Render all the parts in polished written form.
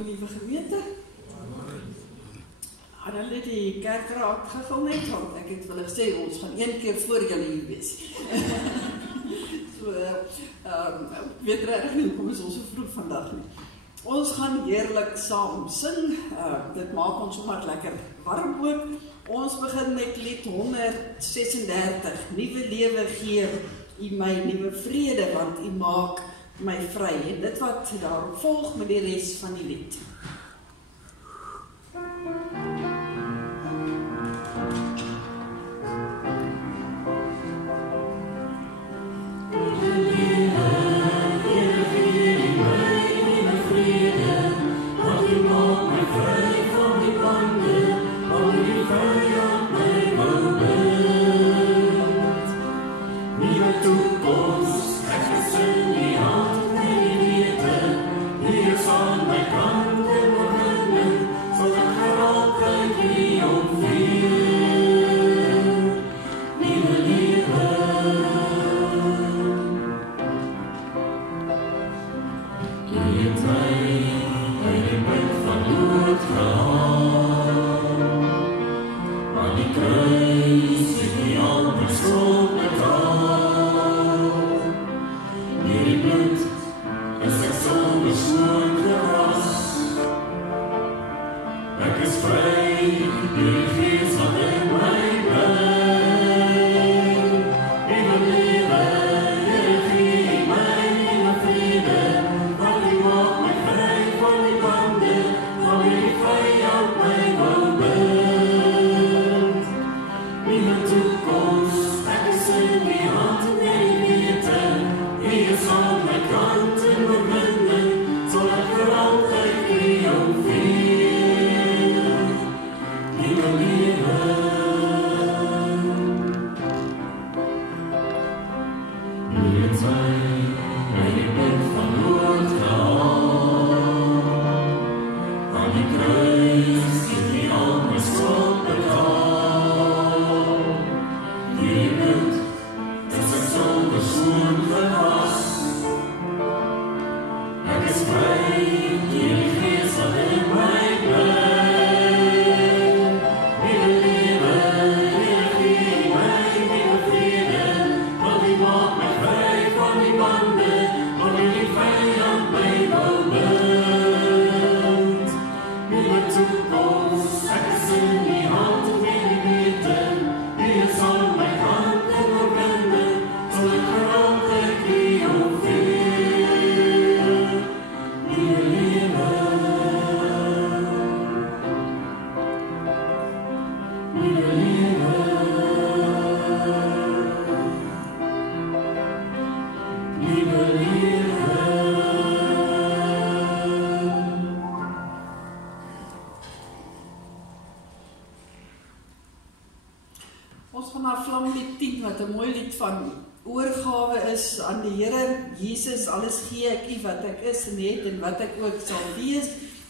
Goeiemorgen, lieve gemeente. En hulle die kerkraad gegou net, want ek het wel gesê, ons gaan een keer voor julle hier wees. So, weet regtig nie, kom ons so vroeg vandag nie. Ons gaan heerlik saam sing, dit maak ons sommer lekker warm ook. Ons begin met lied 136, Nuwe lewe gee U my nuwe vrede, want U maak my vry. En dit wat daarop volg met die res van die lied. Alles gee ek U wat ek is en het en wat ek ook sal wees.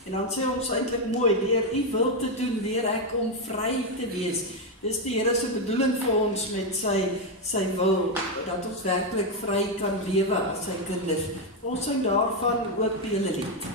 En dan sê ons eintlik mooi, deur U wil te doen, leer ek om vry te wees. Dis die Here se bedoeling vir ons met sy wil, dat ons werklik vry kan lewe as sy kinders. Ons sing daarvan ook die hele lied.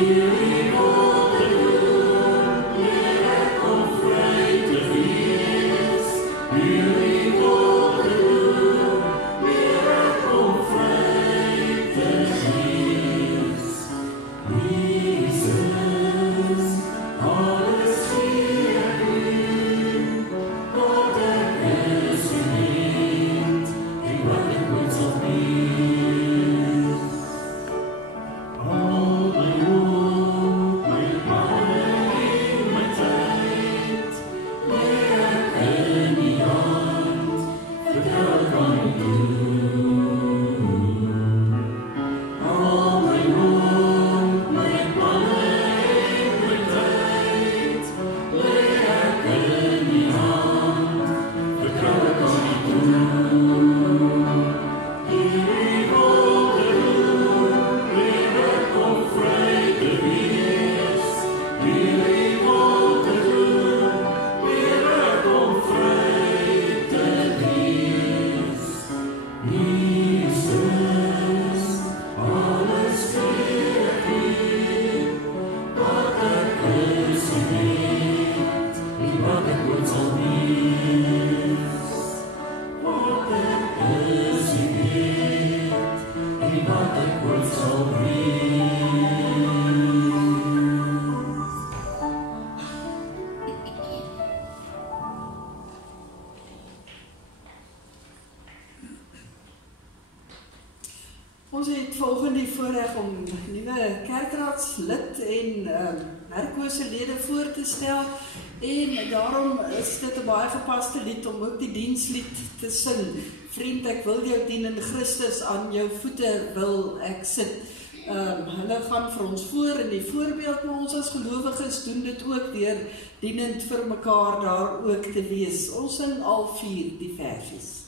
Here we go. Ons het volgende voorreg om nuwe kerkraadslid en Merkose lede voor te stel. En daarom is dit 'n baie gepaste lied om ook die dienslied te sing. Vriend, ek wil jou dien in Christus, aan jou voete wil ek sit. Hulle gaan vir ons voor in die voorbeeld, maar ons as gelowiges doen dit ook deur dienend vir mekaar daar ook te wees. Ons sing al 4 die versies.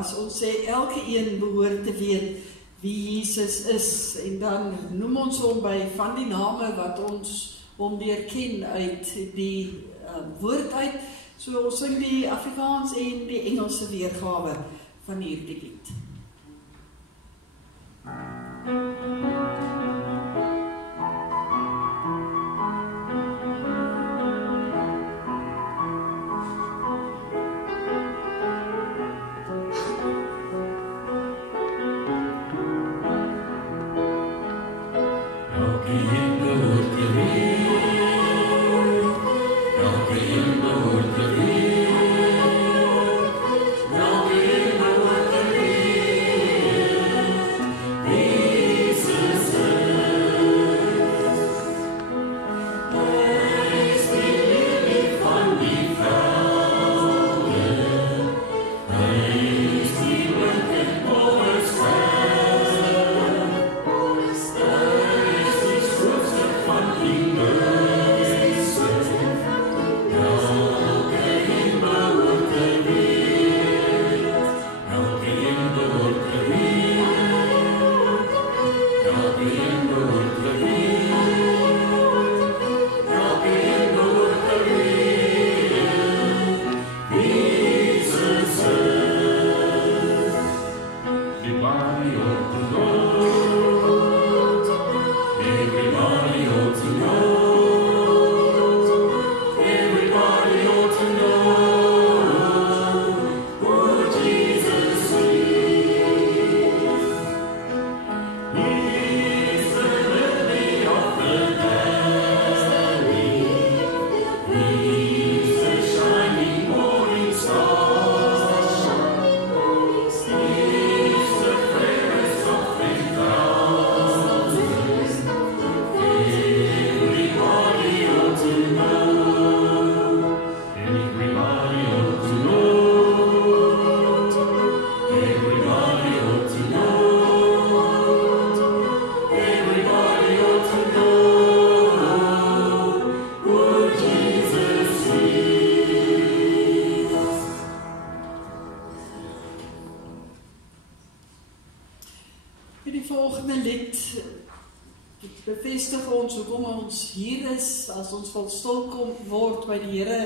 As ons sê, elke een behoort te weet wie Jesus is, en dan noem ons hom by van die name wat ons hom deur ken uit die woord uit. So ons sing die Afrikaans en die Engelse weergawe van hierdie lied. dit bevestig ons hoekom ons hier is, as ons wil stil kom word by die Here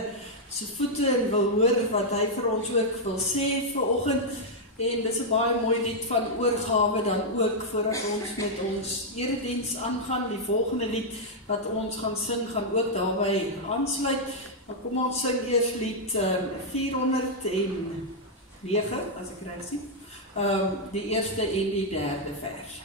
se voete en wil hoor wat hy vir ons ook wil sê vanoggend. En dit is 'n baie mooi lied van oorgawe dan ook voordat ons met ons erediens aangaan. Die volgende lied wat ons gaan sing gaan ook daarbey aansluit. Maar kom ons sing eers lied 409 as ek reg sien. Die eerste en die derde vers.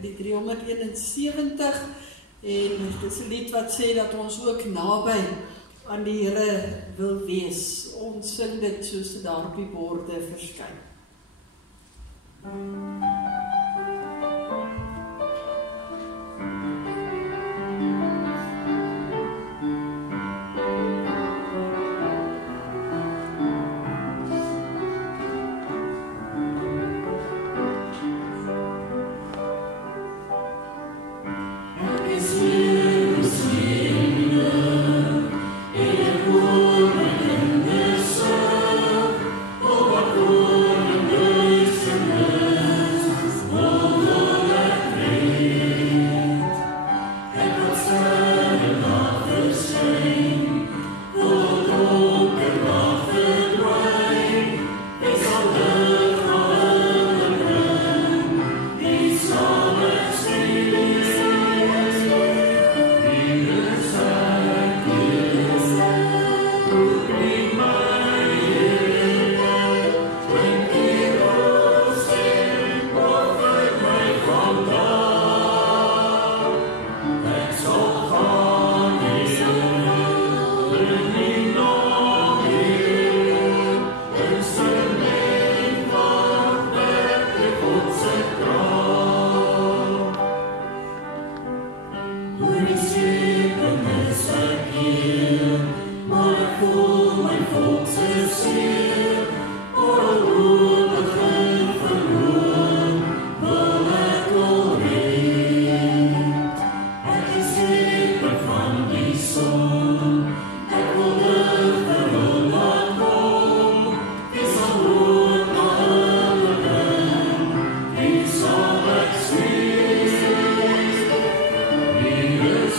Die 371 en dit is 'n lied wat sê dat ons ook naby aan die Here wil wees. Ons sing dit soos dit daar op die borde verskyn.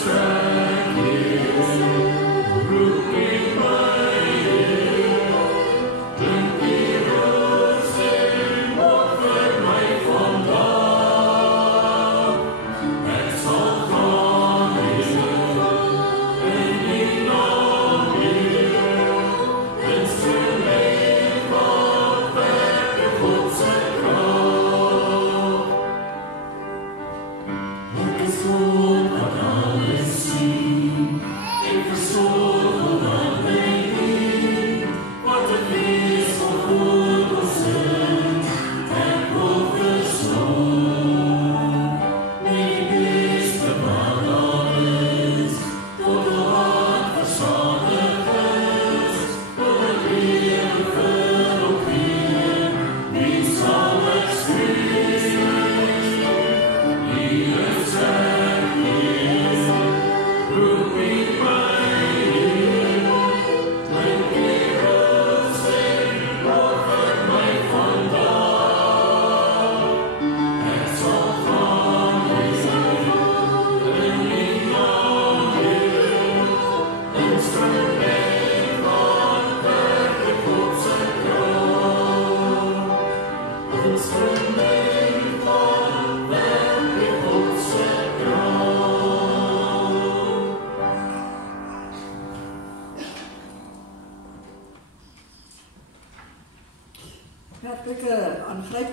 Israel.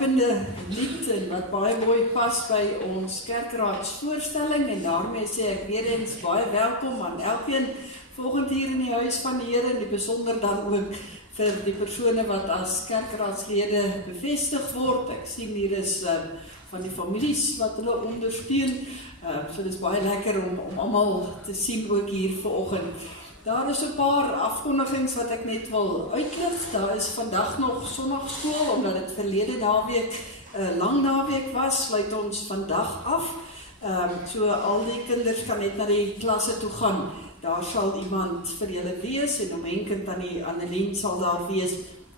bekende lied en wat baie mooi pas by ons kerkraadsvoorstelling en daarmee sê ek weer eens baie welkom aan elkeen volgende hier in die huis van die Here en die besonder dan ook vir die persone wat as kerkraadslede bevestig word. Ek sien hier is van die families wat hulle ondersteun, so dit is baie lekker om almal te sien ook hier vanoggend. Daar is 'n paar afkondigings wat ek net wil uitlig. Daar is vandag nog sondagskool, omdat dit verlede naweek lang naweek was, sluit ons vandag af. So al die kinders kan net na die klasse toe gaan. Daar sal iemand vir julle wees en omhenkend aan die Annelien sal daar wees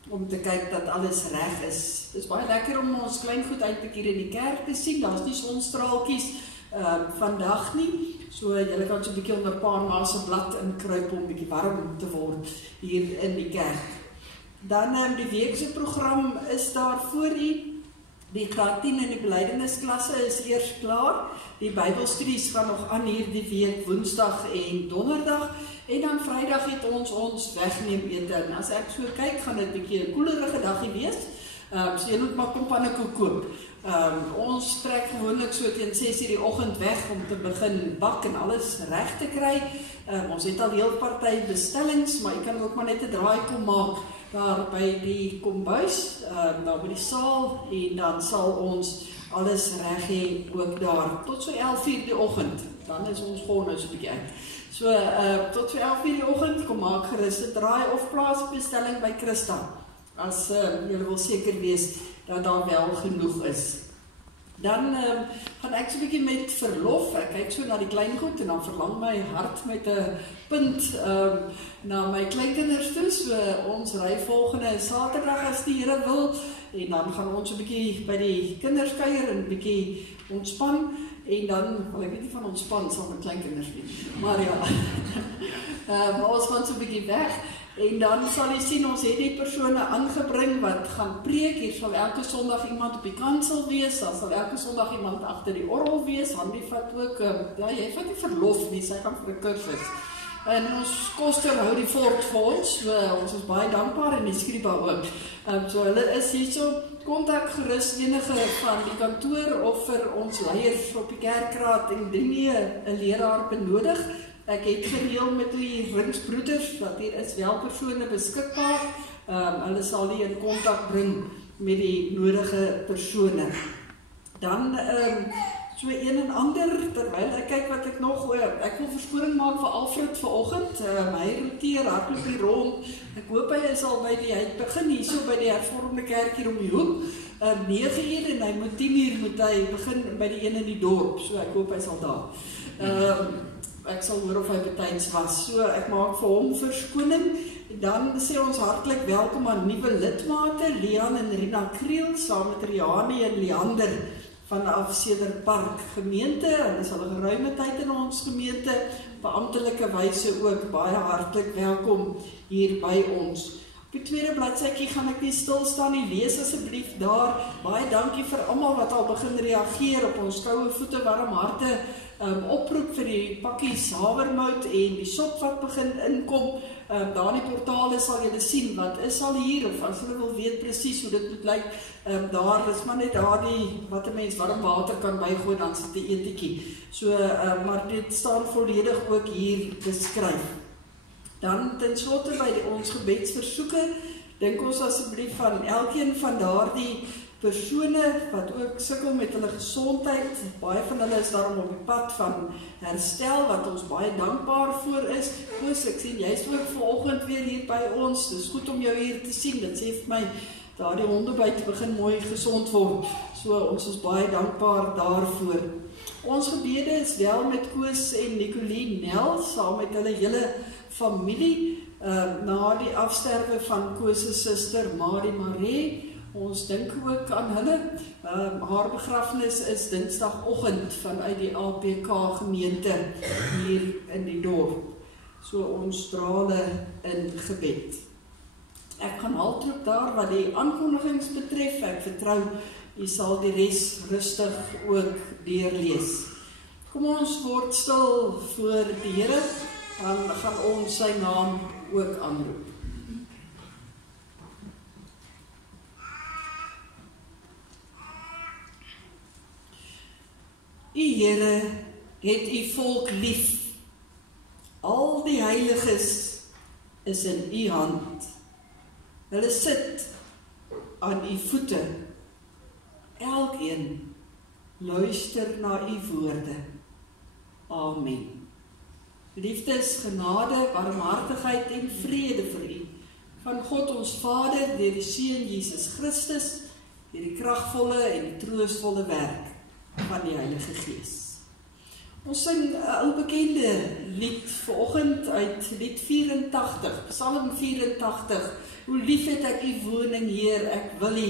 om te kyk dat alles reg is. Dit is baie lekker om ons klein goed eintlik hier in die kerk te sien. Daar's nie sonstraaltjies vandag nie. So julle kan so 'n bietjie onder pa en ma se blad inkruip om bietjie warm te word hier in die kerk. Dan die week se program is daar voor u. Die graad 10 en die belydenisklasse is eers klaar. Die Bybelstudies gaan nog aan hierdie week Woensdag en Donderdag. En dan Vrydag het ons wegneem ete. En as ek so kyk, gaan dit 'n bietjie 'n koelerige dagie wees. So jy moet maar kom pannekoek koop. Ons trek gewoonlik so teen 6:00 die oggend weg om te begin bak en alles reg te kry. Ons het al heel party bestellings, maar jy kan ook maar net 'n draai kom maak daar by die kombuis, daar by die saal, en dan sal ons alles reg hê ook daar, tot so 11:00 die oggend, dan is ons gewoon nou so 'n bietjie uit. So, tot so 11:00 die oggend, kom maak gerus 'n draai of plaas bestelling by Christa, as julle wil seker wees dat daar wel genoeg is. Dan gaan ek so 'n bietjie met verlof, ek kyk so na die klein goed en dan verlang my hart met 'n punt na my kleinkinders toe, so ons ry volgende Saterdag as die Here wil, en dan gaan ons so 'n bietjie by die kinders kuier en 'n bietjie ontspan, en dan, wel ek weet nie van ontspan saam met kleinkinders nie, maar ja, maar ons gaan so 'n bietjie weg. En dan sal jy sien, ons het die persone aangebring wat gaan preek. Hier sal elke Sondag iemand op die kansel wees, dan sal elke Sondag iemand agter die orgel wees. Handy vat ook, ja, jy vat nie verlof nie, sy gaan vir 'n kursus. En ons koster hou die fort vir ons, so ons is baie dankbaar en die skriba ook. So hulle is hier so, kontak gerus enige van die kantoor of vir ons leiers op die kerkraad, en indien nie 'n leraar benodig. Ek het gereël met die ringsbroeders, dat hier is wel persone beskikbaar. Hulle sal die in kontak bring met die nodige persone. Dan so een en ander, terwyl ek kyk wat ek nog, ek wil verskoning maak vir Alfred vanoggend. Hy roteer, hardloop hier rond. Ek hoop hy is al by hy begin hier so by die hervormde kerk hier om die hoek. 9:00 en hy moet 10:00 moet hy begin by die een in die dorp. So ek hoop hy sal daar. Ek sal hoor of hy betyds was, so ek maak vir hom verskoning. Dan sê ons hartlik welkom aan nuwe lidmate, Leon en Rina Kriel, saam met Riani en Leander vanaf Cederpark gemeente. Hulle is al 'n geruime tyd in ons gemeente, op amptelike wyse ook baie hartlik welkom hier by ons. Op die tweede bladsytjie gaan ek nie stil staan nie, lees asseblief daar. Baie dankie vir almal wat al begin reageer op ons koue voete, warm harte oproep vir die pakkies havermout en die sop wat begin inkom. Daar in die portale sal julle sien wat is al hier, of as julle wil weet presies hoe dit moet lyk, daar is maar net daar die wat 'n mens warm water kan bygooi, dan sit 'n etetjie. So, maar dit staan volledig ook hier beskryf. Dan ten slotte by ons gebedsversoeke, dink ons asseblief van elkeen van daardie persone wat ook sukkel met hulle gesondheid. Baie van hulle is daarom op die pad van herstel, wat ons baie dankbaar voor is. Koos, ek sien, jy is ook vanoggend weer hier by ons. Dit is goed om jou hier te sien. Dit sê vir my, daardie hondebyt begin mooi gesond word. So, ons is baie dankbaar daarvoor. Ons gebede is wel met Koos en Nicoline Nel, saam met hulle hele familie, na die afsterwe van Koos se suster Marie Marie. Ons dink ook aan hulle. Haar begrafnis is Dinsdagoggend vanuit die APK gemeente hier in die dorp. So ons dra hulle in gebed. Ek gaan haltroep daar wat die aankondigings betref. Ek vertrou u sal die res rustig ook deurlees. Kom ons word stil voor die Here, dan gaan ons sy naam ook aanroep. Here het u volk lief. Al die heiliges is in u hand. Hulle sit aan u voete. Elkeen luister na u woorde. Amen. Liefdes, genade, barmhartigheid en vrede vir u, van God ons Vader, deur die Seun Jesus Christus, deur die kragvolle en die troostvolle werk van die Heilige Gees. Ons sing 'n ou bekende lied vanoggend uit lied 84, Psalm 84. Hoe lief het ek u woning, Heer, ek wil u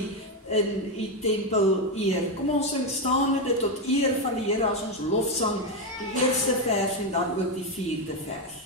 in u tempel eer. Kom ons sing staan met dit tot eer van die Here as ons lofsang, die eerste vers en dan ook die 4de vers.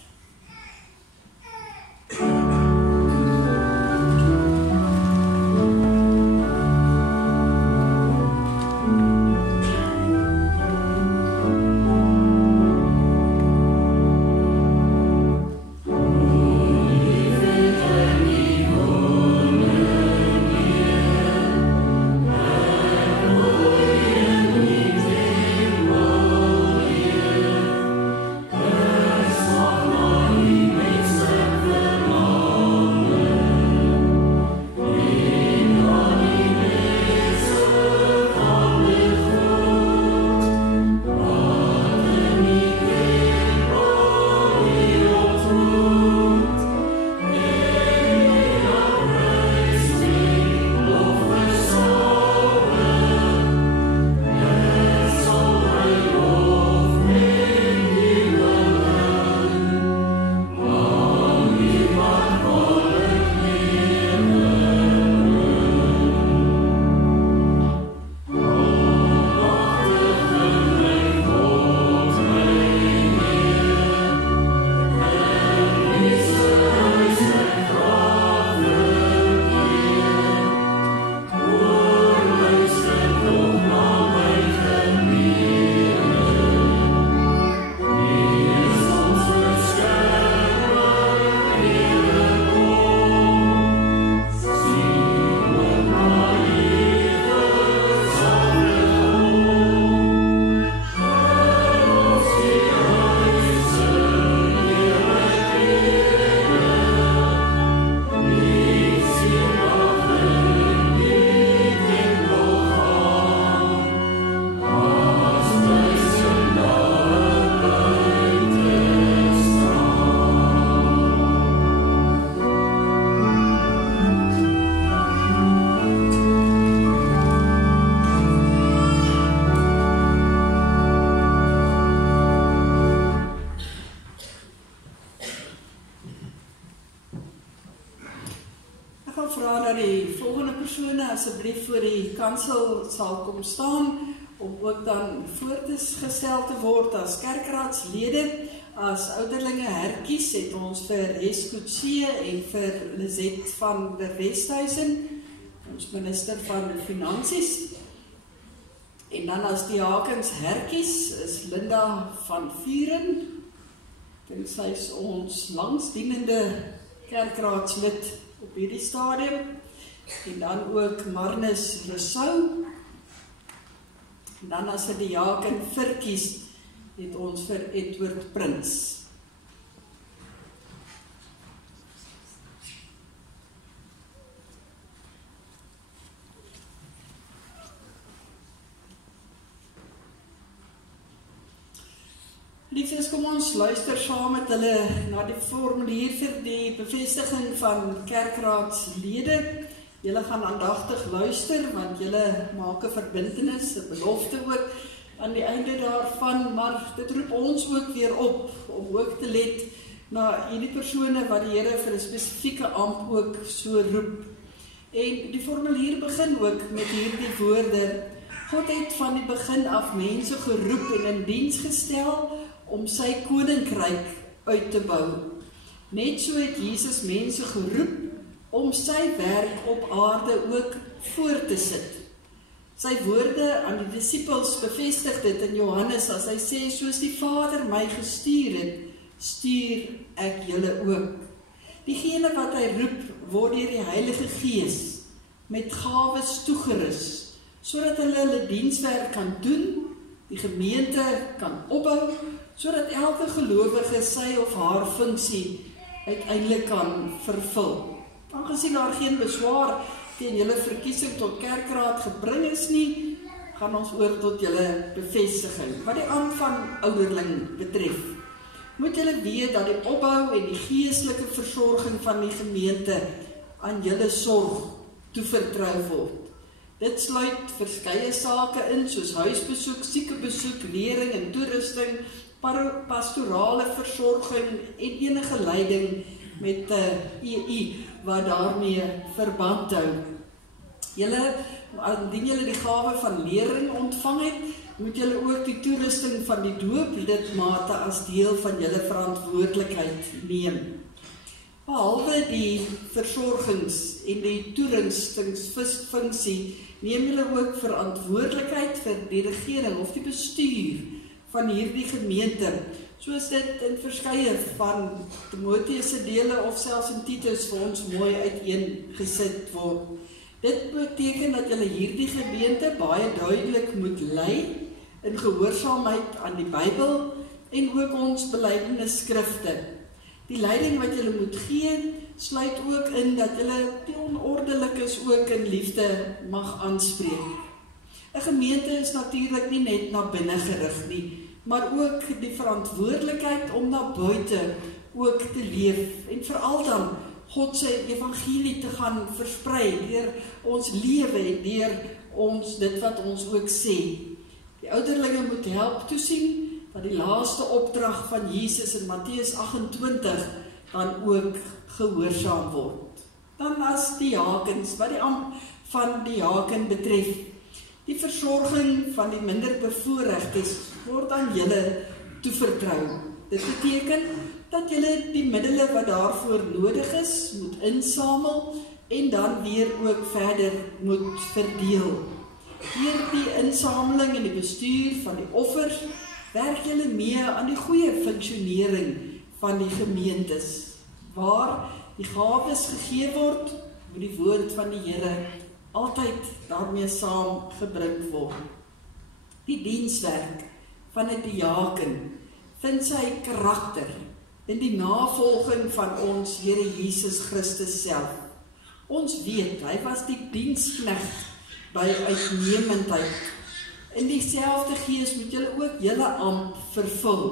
Asseblief voor die kansel sal kom staan, om ook dan voorgestel te word as kerkraadslede, as ouderlinge herkies, het ons vir Escoutse en vir Lisette van der Westhuizen, ons minister van Finansies, en dan as diakens herkies, is Linda van Vuren, en sy is ons langsdienende kerkraadslid op hierdie stadium, en dan ook Marnus Rousseau, en dan as 'n diaken verkies, het ons vir Edward Prins. Liefdes, kom ons luister saam met hulle na die formulier vir die bevestiging van kerkraadslede. Julle gaan aandagtig luister, want julle maak 'n verbintenis, 'n belofte ook aan die einde daarvan, maar dit roep ons ook weer op, om ook te let na hierdie persone wat die Here vir 'n spesifieke amp ook so roep. En die formulier begin ook met hierdie woorde: God het van die begin af mense geroep en in diens gestel om sy koninkryk uit te bou. Net so het Jesus mense geroep om sy werk op aarde ook voort te sit. Sy woorde aan die disippels bevestig dit in Johannes as hy sê, soos die Vader my gestuur het, stuur ek julle ook. Diegene wat hy roep, word deur die Heilige Gees met gawes toegerus, sodat hulle dienswerk kan doen die gemeente kan opbou, sodat elke gelowige sy of haar funksie uiteindelik kan vervul. Aangesien daar geen beswaar teen julle verkiesing tot kerkraad gebring is nie, gaan ons oor tot julle bevestiging. Wat die ampt van ouderling betref, moet julle weet dat die opbou en die geestelike versorging van die gemeente aan julle sorg toevertrou word. Dit sluit verskeie sake in, soos huisbesoek, siekebesoek, lering en toerusting, pastorale versorging en enige leiding met EI wat daarmee verband hou. Indien julle die gawe van lering ontvang het, moet julle ook die toerusting van die dooplidmate as deel van julle verantwoordelikheid neem. Behalwe die versorgings en die toerustingsfunksie, neem julle ook verantwoordelikheid vir die regering of die bestuur van hierdie gemeente, soos dit in verskeie van Timoteus se dele of selfs in Titus vir ons mooi uiteengesit word. Dit beteken dat julle hierdie gemeente baie duidelik moet lei in gehoorsaamheid aan die Bybel en ook ons belydenis skrifte. Die leiding wat julle moet gee, sluit ook in dat julle die onordelikes ook in liefde mag aanspreek. 'n Gemeente is natuurlik nie net na binne gerig nie, maar ook die verantwoordelikheid om na buite ook te leef en veral dan God se evangelie te gaan versprei deur ons lewe en deur ons dit wat ons ook sê. Die ouderlinge moet help toesien dat die laaste opdrag van Jesus in Matteus 28 dan ook gehoorsaam word. Dan as diakens, wat die ampt van diaken betref, die versorging van die minder bevoorregtes word aan julle toevertrou. Dit beteken dat julle die middele wat daarvoor nodig is, moet insamel en dan weer ook verder moet verdeel. Deur die insameling en die bestuur van die offers, werk julle mee aan die goeie funksionering van die gemeentes. Waar die gawes gegee word, moet die woord van die Here altyd daarmee saamgebring word. Die dienswerk van 'n diaken vind sy karakter in die navolging van ons Here Jesus Christus self. Ons weet, hy was die diensknegt by uitnemendheid. In dieselfde gees moet julle ook julle ampt vervul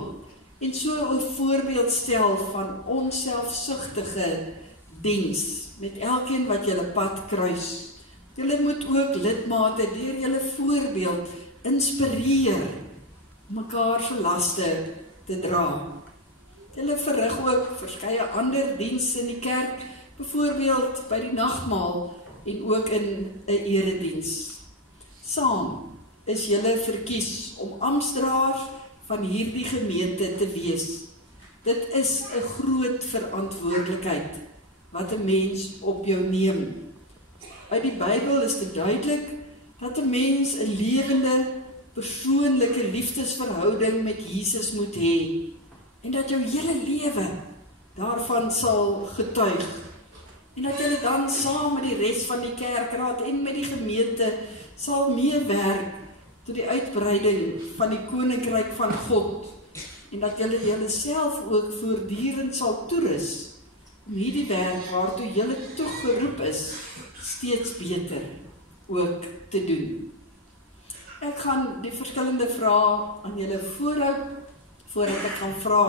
en so 'n voorbeeld stel van onselfsugtige diens met elkeen wat julle pad kruis. Julle moet ook lidmate deur julle voorbeeld inspireer om mekaar se laste te dra. Julle verrig ook verskeie ander dienste in die kerk, byvoorbeeld by die nagmaal en ook in 'n erediens. Saam is julle verkies om amptdraers van hierdie gemeente te wees. Dit is 'n groot verantwoordelikheid wat 'n mens op jou neem. Uit die Bybel is dit duidelik dat 'n mens 'n lewende, persoonlike liefdesverhouding met Jesus moet hê en dat jou hele lewe daarvan sal getuig en dat jy dan saam met die res van die kerkraad en met die gemeente sal meewerk tot die uitbreiding van die koninkryk van God en dat julle julleself ook voortdurend sal toerus om hierdie werk waartoe julle toegeroep is steeds beter ook te doen. Ek gaan die verskillende vrae aan julle voorhou voordat ek gaan vra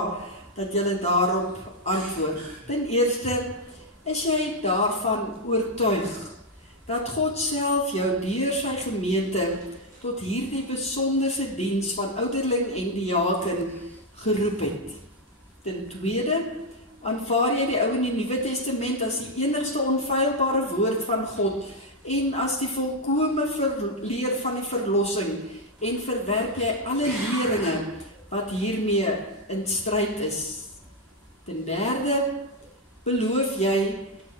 dat julle daarop antwoord. Ten eerste, is jy daarvan oortuig dat God self jou deur sy gemeente tot hierdie besonderse diens van ouderling en diaken geroep het? Ten tweede, aanvaar jy die Ou en die Nuwe Testament as die enigste onfeilbare woord van God en as die volkome leer van die verlossing en verwerp jy alle leringe wat hiermee in stryd is? Ten derde, beloof jy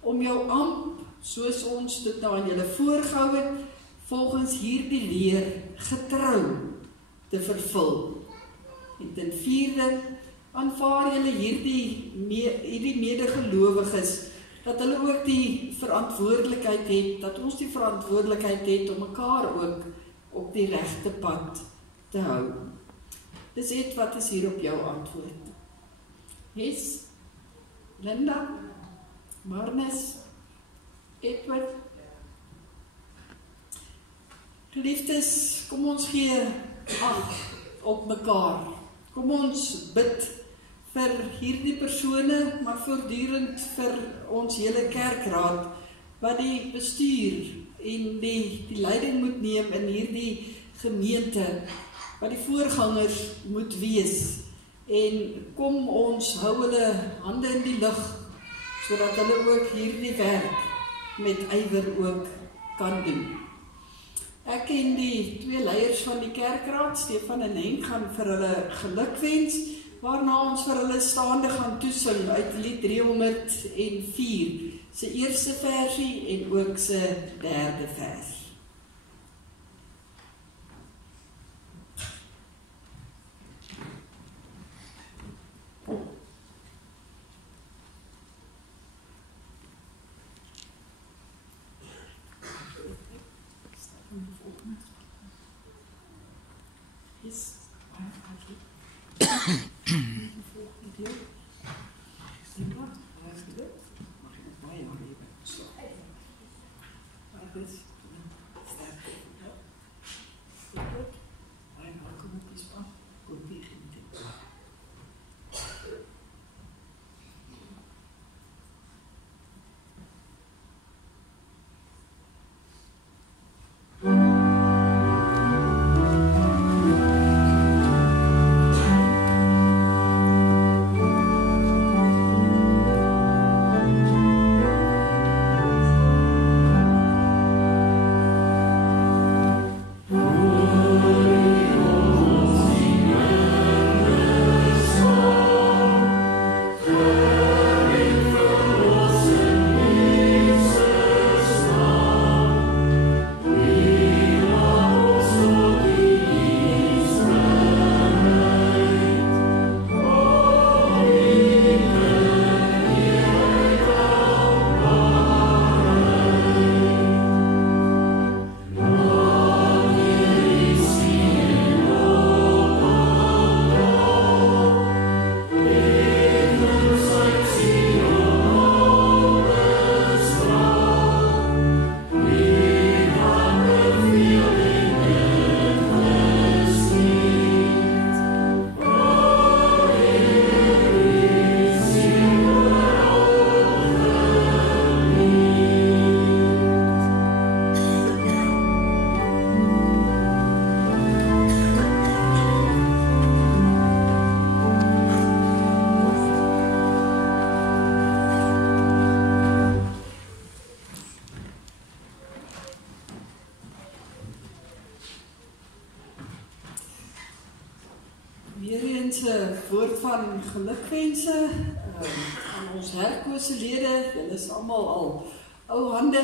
om jou ampt, soos ons dit nou aan julle voorgehou het, volgens hierdie leer getrou te vervul? En ten vierde, aanvaar julle hierdie medegelowiges dat hulle ook die verantwoordelikheid het, dat ons die verantwoordelikheid het om mekaar ook op die regte pad te hou. Dis het wat is hier op jou antwoord. Hes, Linda, Marnus, Edward. Geliefdes, kom ons gee ag op mekaar. Kom ons bid vir hierdie persone, maar voortdurend vir ons hele kerkraad, wat die bestuur en die leiding moet neem in hierdie gemeente, wat die voorgangers moet wees. En kom ons hou hulle hande in die lug, sodat hulle ook hierdie werk met ywer ook kan doen. Ek en die twee leiers van die kerkraad, Stefan en Henk, gaan vir hulle gelukwens, waarna ons vir hulle staande gaan toesing uit lied 304, sy eerste versie en ook sy derde vers. Woord van gelukwense aan ons herkose lede, julle is allemaal al ou hande,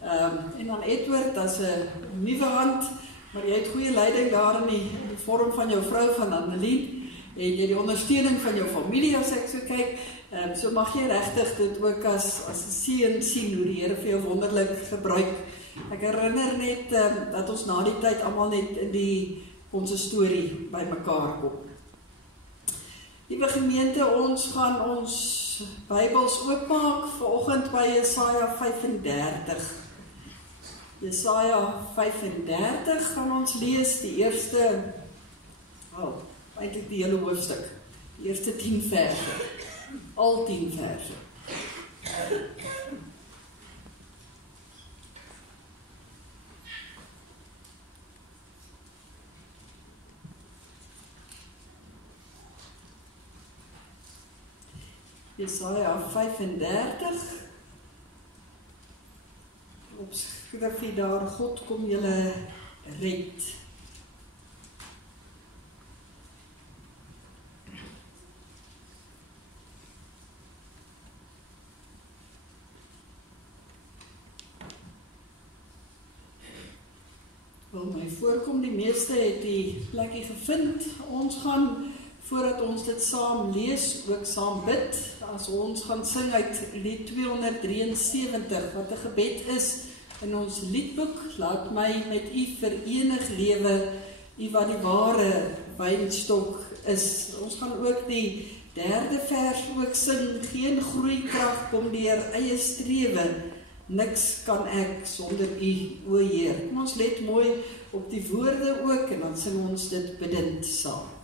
en aan Edward as 'n nuwe hand, maar jy het goeie leiding daar in die vorm van jou vrou van Annelien, en jy die ondersteuning van jou familie as ek so kyk, so mag jy regtig dit ook as 'n seën sien hoe die Here vir jou wonderlik gebruik. Ek herinner net dat ons na die tyd almal net in die konsistorie by mekaar kom. Liewe gemeente, ons gaan ons Bybels oopmaak vanoggend by Jesaja 35. Jesaja 35 gaan ons lees die eerste, eintlik die hele hoofstuk, die eerste 10 verse, al 10 verse. Jesaja 35, opskrif hier daar, God kom julle red. Wel, my voorkom, die meeste het die plekkie gevind. Ons gaan, voordat ons dit saam lees, ook saam bid, as ons gaan sing uit lied 273, wat 'n gebed is in ons liedboek, laat my met u verenig lewe, U wat die ware wynstok is. Ons gaan ook die 3de vers ook sing, geen groeikrag kom deur eie strewe, niks kan ek sonder U, o Heer. Kom ons let mooi op die woorde ook, en dan sing ons dit bidend saam.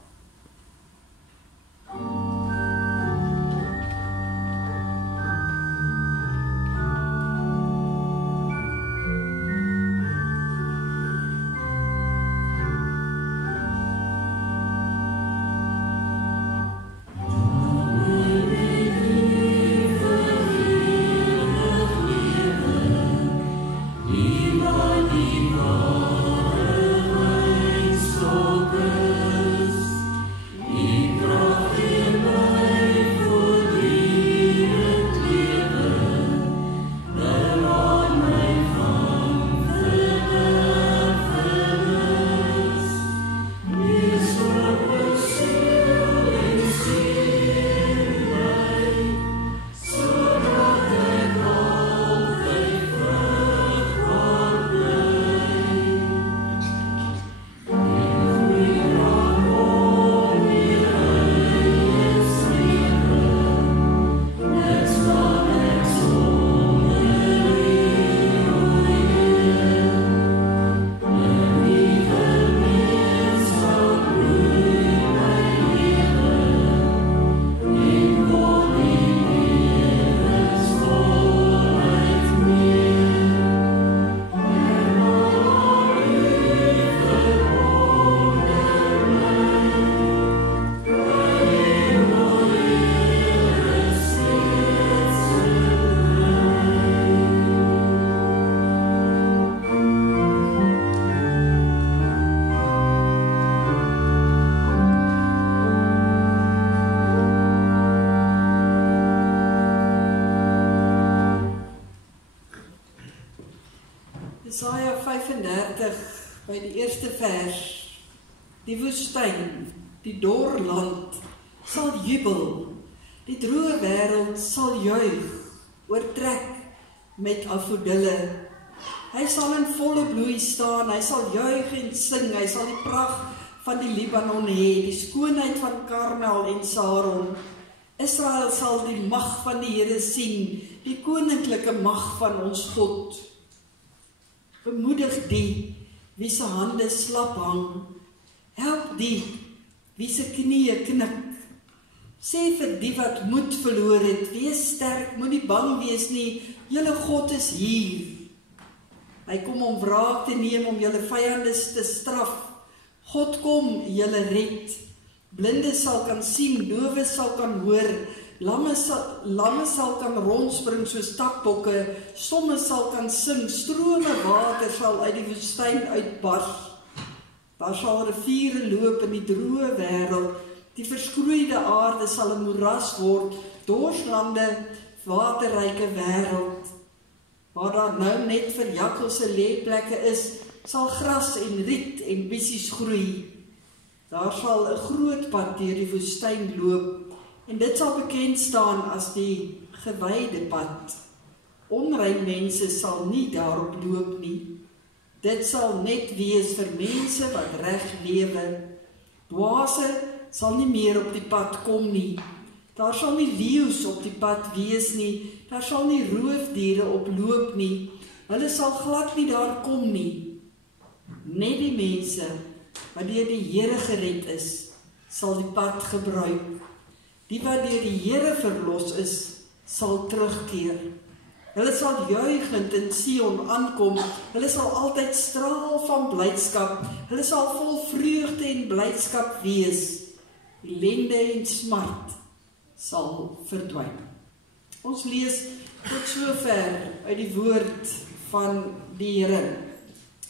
Jesaja 35 by die eerste vers. Die woestyn, die dor land sal jubel, die droë wêreld sal juig, oortrek met afodille. Hy sal in volle bloei staan, hy sal juig en sing, hy sal die pragt van die Libanon hê, die skoonheid van Karmel en Saron. Israel sal die mag van die Here sien, die koninklike mag van ons God. Bemoedig die, wie se hande slap hang. Help die, wie se knieë knik. Sê vir die wat moed verloor het, wees sterk, moet nie bang wees nie, julle God is hier. Hy kom om wraak te neem, om julle vyandes te straf. God kom, julle red. Blinde sal kan sien, dowes sal kan hoor, lamme sal kan rondspring soos takbokke, stomme sal kan sing, strome water sal uit die woestyn uitbars. Daar sal riviere loop in die droë wêreld, die verskroeide aarde sal 'n moeras word, dorslande, waterryke wêreld. Waar daar nou net vir jakkelse lêplekke is, sal gras en riet en bissies groei. Daar sal 'n groot pad deur die woestyn loop, en dit sal bekend staan as die gewyde pad. Onrein mense sal nie daarop loop nie. Dit sal net wees vir mense wat reg lewe. Dwaase sal nie meer op die pad kom nie. Daar sal nie leeu's op die pad wees nie. Daar sal nie roofdiere op loop nie. Hulle sal glad nie daar kom nie. Net die mense wat deur die Here gered is, sal die pad gebruik. Die wat deur die Here verlos is, sal terugkeer. Hulle sal juigend in Sion aankom, hulle sal altyd straal van blydskap, hulle sal vol vreugde en blydskap wees. Ellende en smart sal verdwyn. Ons lees tot sover uit die woord van die Here.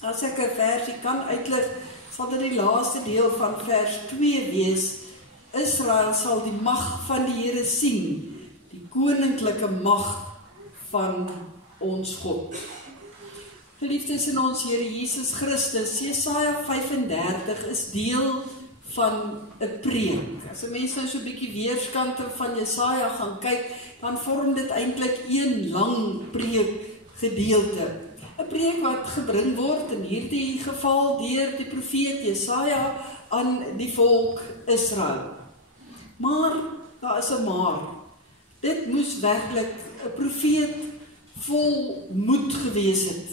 As ek 'n versie kan uitlig, sal dit die laaste deel van vers 2 wees. Israel sal die mag van die Here sien, die koninklike mag van ons God. Geliefdes in ons Here Jesus Christus, Jesaja 35 is deel van 'n preek. As 'n mens nou so 'n bietjie weerskante van Jesaja gaan kyk, dan vorm dit eintlik een lang preek gedeelte. 'n preek wat gebring word in hierdie geval deur die profeet Jesaja aan die volk Israel. Maar, daar is 'n maar. Dit moes werklik 'n profeet vol moed gewees het,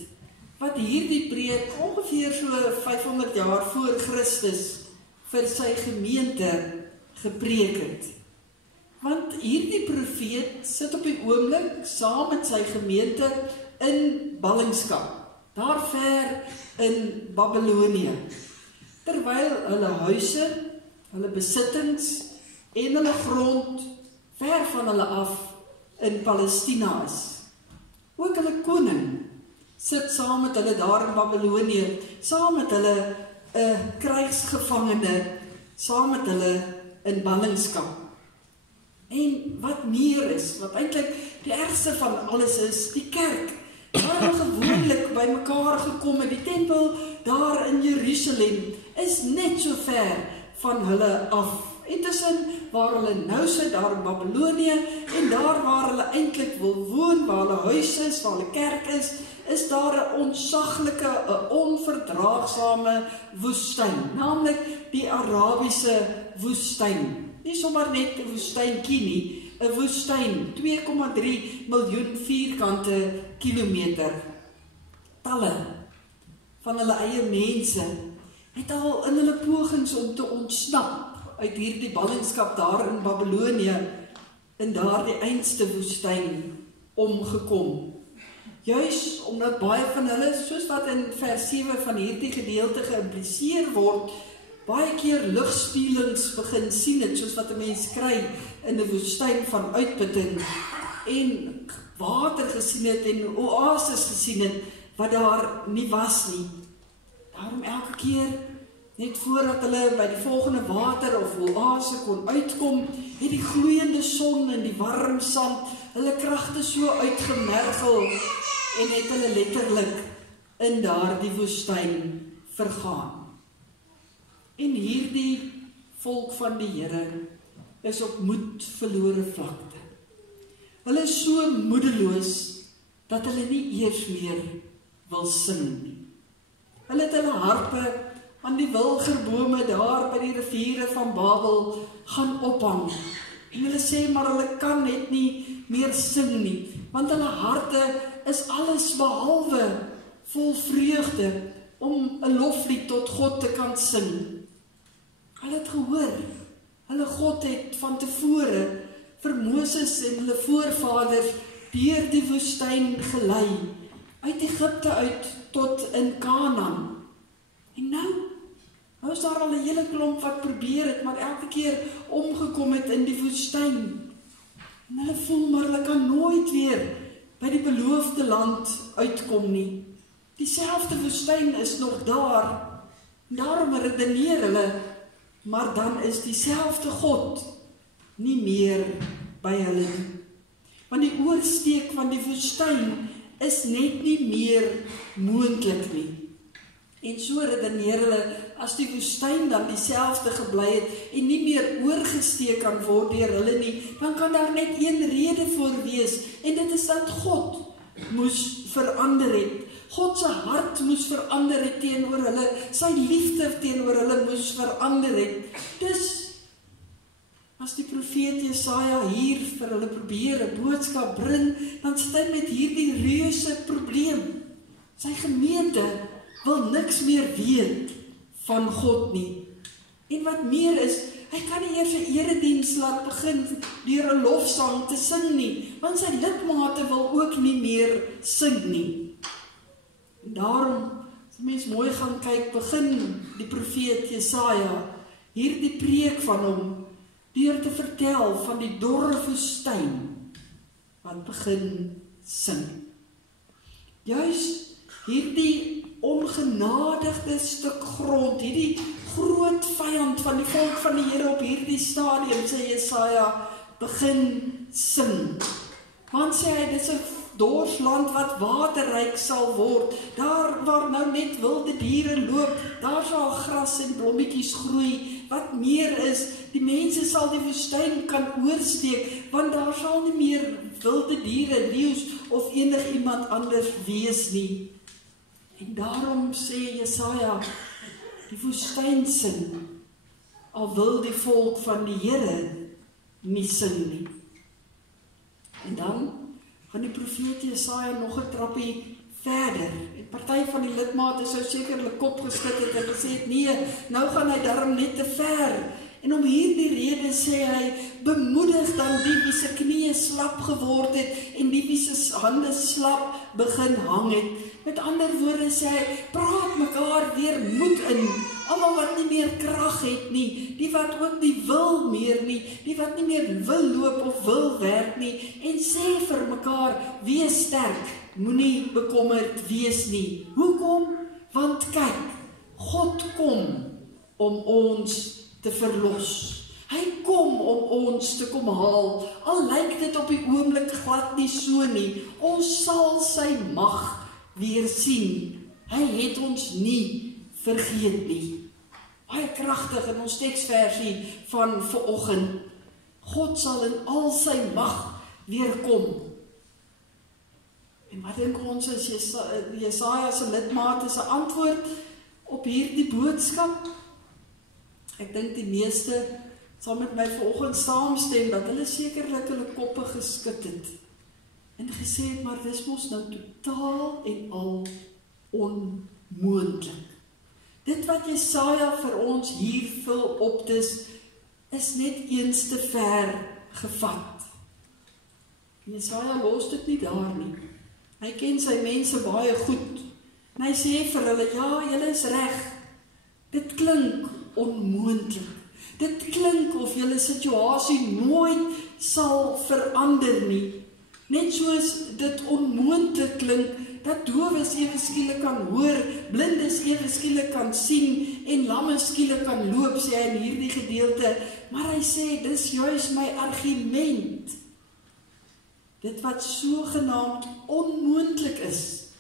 wat hierdie preek ongeveer so 500 jaar voor Christus vir sy gemeente gepreek het. Want hierdie profeet sit op die oomblik saam met sy gemeente in ballingskap, daar ver in Babylonië, terwyl hulle huise, hulle besittings en hulle grond ver van hulle af in Palestina is. Ook hulle koning sit saam met hulle daar in Babylonië, saam met hulle 'n krygsgevangene, saam met hulle in ballingskap. En wat meer is, wat eintlik die ergste van alles is, die kerk, waar hulle gewoonlik by mekaar gekom het, die tempel daar in Jerusalem, is net so ver van hulle af. En tussen waar hulle nou sit, daar in Babylonië, en daar waar hulle eintlik wil woon, waar hulle huis is, waar hulle kerk is daar 'n onsaglike, 'n onverdraagsame woestyn, naamlik die Arabiese woestyn. Nie sommer net 'n woestyntjie nie, 'n woestyn, 2,3 miljoen vierkante kilometer. Talle van hulle eie mense het al in hulle pogings om te ontsnap uit hierdie ballingskap daar in Babylonië, in daardie einste woestyn omgekom. Juis omdat baie van hulle, soos wat in vers 7 van hierdie gedeelte geïmpliseer word, baie keer ligspieelings begin sien het, soos wat 'n mens kry in 'n woestyn van uitputting, en water gesien het en oases gesien het, wat daar nie was nie. Daarom elke keer, net voordat hulle by die volgende water of oase kon uitkom, het die gloeiende son en die warm sand hulle kragte so uitgemergel en het hulle letterlik in daardie woestyn vergaan. En hierdie volk van die Here is op moed verlore vlakte. Hulle is so moedeloos dat hulle nie eers meer wil sing nie. Hulle het hulle harpe aan die wilgerbome daar by die riviere van Babel gaan ophang. En hulle sê, maar hulle kan net nie meer sing nie, want hulle harte is alles behalwe vol vreugde om 'n loflied tot God te kan sing. Hulle het gehoor, hulle God het van tevore vir Moses en hulle voorvaders deur die woestyn gelei, uit Egipte uit tot in Kanaan. En nou is daar al 'n hele klomp wat probeer het, maar elke keer omgekom het in die woestyn. En hulle voel, maar hulle kan nooit weer by die beloofde land uitkom nie. Dieselfde woestyn is nog daar, daarom redeneer hulle, maar dan is dieselfde God nie meer by hulle nie. Want die oorsteek van die woestyn is net nie meer moontlik nie. En so redeneer hulle, as die woestyn dan dieselfde gebly het en nie meer oorgesteek kan word deur hulle nie, dan kan daar net een rede voor wees, en dit is dat God moes verander het. God se hart moes verander het teenoor hulle, sy liefde teenoor hulle moes verander het. Dus, as die profeet Jesaja hier vir hulle probeer 'n boodskap bring, dan sit hy met hierdie reuse probleem. Sy gemeente wil niks meer weet van God nie. En wat meer is, hy kan nie eers 'n erediens laat begin deur 'n lofsang te sing nie, want sy lidmate wil ook nie meer sing nie. En daarom, as mens mooi gaan kyk, begin die profeet Jesaja hierdie preek van hom deur te vertel van die dorre woestyn wat begin sing. Juis hierdie ongenadigde stuk grond, hierdie groot vyand van die volk van die Here op hierdie stadium, sê Jesaja, begin sing. Want sê hy, dit is 'n dorsland wat waterryk sal word, daar waar nou net wilde diere loop, daar sal gras en blommetjies groei. Wat meer is, die mense sal die woestyn kan oorsteek, want daar sal nie meer wilde diere, leeu's of enig iemand anders wees nie. En daarom sê Jesaja, die woestyn sing, al wil die volk van die Here nie sing nie. En dan gaan die profeet Jesaja nog 'n trappie verder. En party van die lidmate sou sekerlik kop geskud het en gesê het, nee, nou gaan hy darm net te ver. En om hierdie rede sê hy, bemoedig dan die wie se knieë slap geword het en die wie se hande slap begin hang het. Met ander woorde sê hy, praat mekaar weer moed in. Almal wat nie meer krag het nie, die wat ook nie wil meer nie, die wat nie meer wil loop of wil werk nie, en sê vir mekaar, wees sterk, moenie bekommerd wees nie. Hoekom? Want kyk, God kom om ons te verlos. Hy kom om ons te kom haal, al lyk dit op die oomblik glad nie so nie. Ons sal sy mag weer sien. Hy het ons nie vergeet nie. Baie kragtig in ons teksversie van vanoggend. God sal in al sy mag weer kom. En wat dink ons is Jesaja se lidmate se antwoord op hierdie boodskap? Ek dink die meeste sal met my vanoggend saamstem dat hulle sekerlik hulle koppe geskit het en gesê het, maar dis mos nou totaal en al onmoontlik. Dit wat Jesaja vir ons hier wil opdis, is net eens te ver gevat. Jesaja los dit nie daar nie. Hy ken sy mense baie goed. En hy sê vir hulle, ja, julle is reg. Dit klink onmoontlik. Dit klink of julle situasie nooit sal verander nie. Net soos dit onmoontlik klink, dat dowes ewe skielik kan hoor, blindes ewe skielik kan sien, en lamme skielik kan loop, sê hy in hierdie gedeelte. Maar hy sê, dis juis my argument. Dit wat sogenaamd onmoontlik is,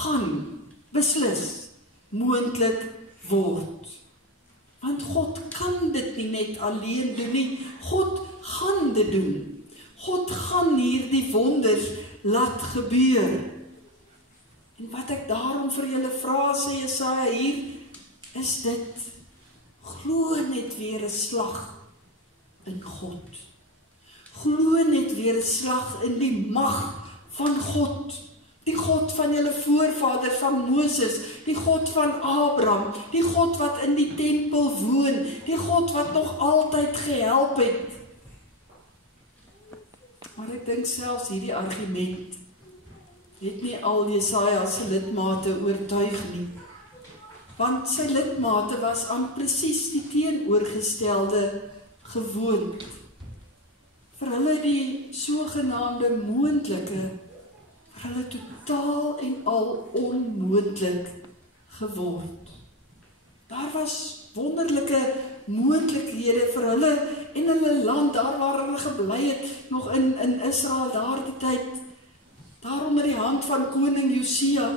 gaan beslis moontlik word. Want God kan dit nie net alleen doen nie, God gaan dit doen. God gaan hierdie wonders laat gebeur. En wat ek daarom vir julle vra, sê Jesaja hier, is dit, glo net weer 'n slag in God. Glo net weer 'n slag in die mag van God. Die God van julle voorvader, van Moses, die God van Abraham, die God wat in die tempel woon, die God wat nog altyd gehelp het. Maar ek dink selfs hierdie argument het nie al Jesaja se lidmate oortuig nie. Want sy lidmate was aan presies die teenoorgestelde gewoond. Vir hulle die sogenaamde moontlike, vir hulle totaal en al onmoontlik geword. Daar was wonderlike moontlikhede vir hulle en hulle land, daar waar hulle gebly het, nog in Israel daardie tyd, daar onder die hand van koning Josia.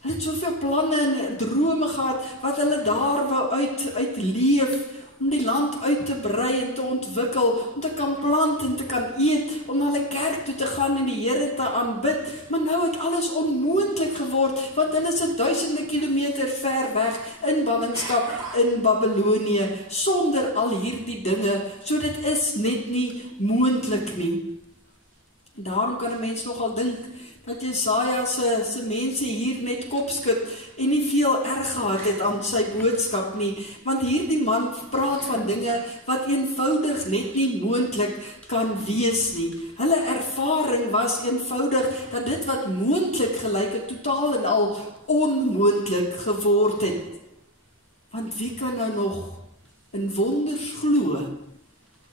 Hulle het soveel planne en drome gehad, wat hulle daar wou uitleef, om die land uit te brei en te ontwikkel, om te kan plant en te kan eet, om na hulle kerk toe te gaan en die Here te aanbid. Maar nou het alles onmoontlik geword, want hulle is 1000 kilometer ver weg in ballingskap in Babilonië, sonder al hierdie dinge, so dit is net nie moontlik nie. En daarom kan 'n mens nogal dink, dat Jesaja se mense hier net kopskud en nie veel erg gehad het aan sy boodskap nie, want hierdie man praat van dinge wat eenvoudig net nie moontlik kan wees nie. Hulle ervaring was eenvoudig dat dit wat moontlik gelyk het, totaal en al onmoontlik geword het. Want wie kan nou nog in wonders glo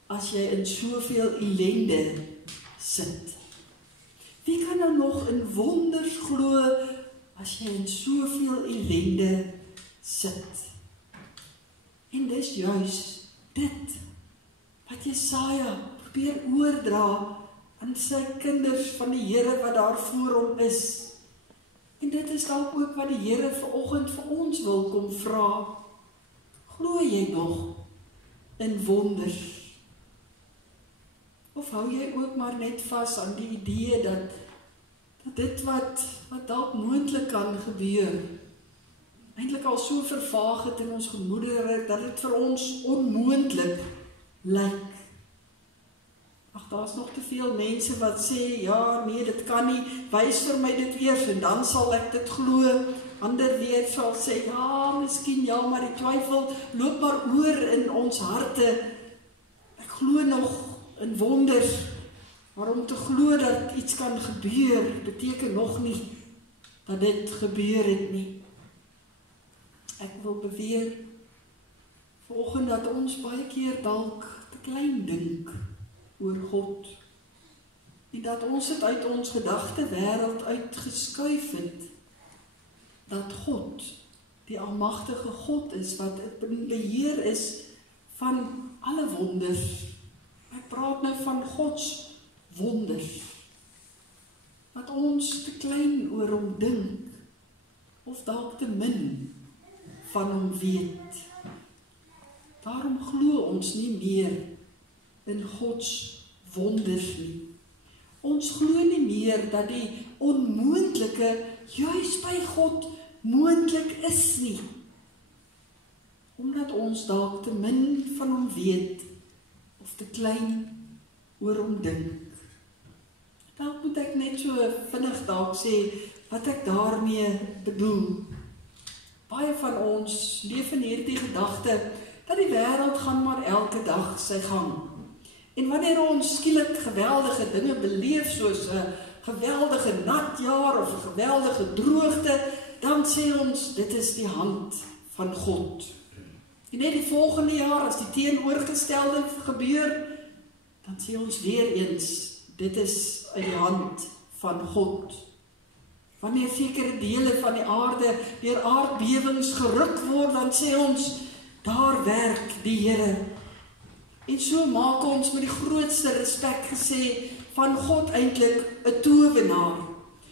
as jy in soveel ellende sit? Wie kan nou nog in wonders glo as jy in soveel ellende sit? En dis juis dit wat Jesaja probeer oordra aan sy kinders van die Here wat daar voor hom is. En dit is dalk ook wat die Here vanoggend vir ons wil kom vra. Glo jy nog in wonders? Of hou jy ook maar net vas aan die idee dat dit wat dalk moontlik kan gebeur, eintlik al so vervaag het in ons gemoedere, dat dit vir ons onmoontlik lyk. Ag, daar's nog te veel mense wat sê, ja, nee, dit kan nie, wys vir my dit eers, en dan sal ek dit glo. Ander weer sal sê, ja, miskien ja, maar die twyfel loop maar oor in ons harte. Ek glo nog in wonders, maar om te glo dat iets kan gebeur, beteken nog nie dat dit gebeur het nie. Ek wil beweer vanoggend dat ons baie keer dalk te klein dink oor God, en dat ons het uit ons gedagte wêreld uitgeskuif het, dat God die almagtige God is, wat in beheer is van alle wonders. Ek praat nou van Gods wonders, wat ons te klein oor hom dink, of dalk te min van hom weet. Daarom glo ons nie meer in Gods wonders nie. Ons glo nie meer dat die onmoontlike juis by God moontlik is nie, omdat ons dalk te min van hom weet, of te klein oor hom dink. Dalk moet ek net so vinnig dalk sê wat ek daarmee bedoel. Baie van ons leef in hierdie gedagte dat die wêreld gaan maar elke dag sy gang. En wanneer ons skielik geweldige dinge beleef, soos 'n geweldige nat jaar of 'n geweldige droogte, dan sê ons, dit is die hand van God. En net die volgende jaar, as die teenoorgestelde gebeur, dan sê ons weer eens, dit is uit die hand van God. Wanneer sekere dele van die aarde deur aardbewings geruk word, dan sê ons, daar werk die Here. En so maak ons met die grootste respek gesê van God eintlik 'n towenaar.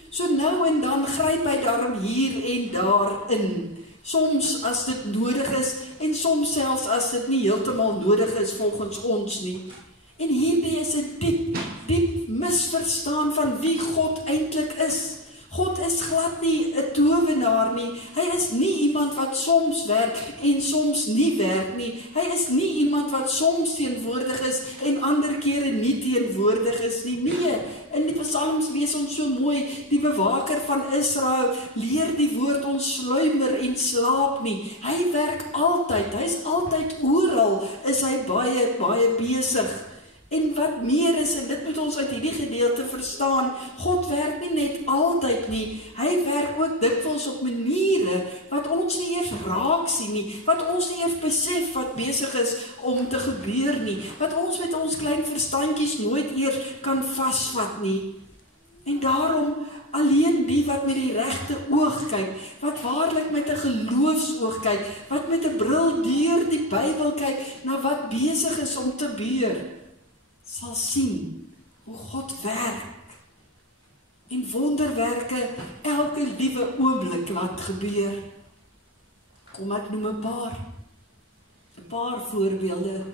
So nou en dan gryp hy daarom hier en daar in. Soms as dit nodig is, en soms selfs as dit nie heeltemal nodig is volgens ons nie. En hierdie is 'n diep misverstaan van wie God eintlik is. God is glad nie 'n towenaar nie. Hy is nie iemand wat soms werk en soms nie werk nie. Hy is nie iemand wat soms teenwoordig is en ander kere nie teenwoordig is nie. Nee, in die Psalms lees ons so mooi, die bewaker van Israel leer die woord ons sluimer en slaap nie. Hy werk altyd, hy is altyd oral, is hy baie besig. En wat meer is, en dit moet ons uit hierdie gedeelte verstaan, God werk nie net altyd nie, hy werk ook dikwels op maniere wat ons nie eers raak sien nie, wat ons nie eers besef wat besig is om te gebeur nie, wat ons met ons klein verstandjies nooit eers kan vasvat nie. En daarom, alleen die wat met die regte oog kyk, wat waarlik met 'n geloofsoog kyk, wat met 'n bril deur die Bybel kyk, na wat besig is om te gebeur, sal sien hoe God werk en wonderwerke elke liewe oomblik laat gebeur. Kom ek noem 'n paar voorbeelde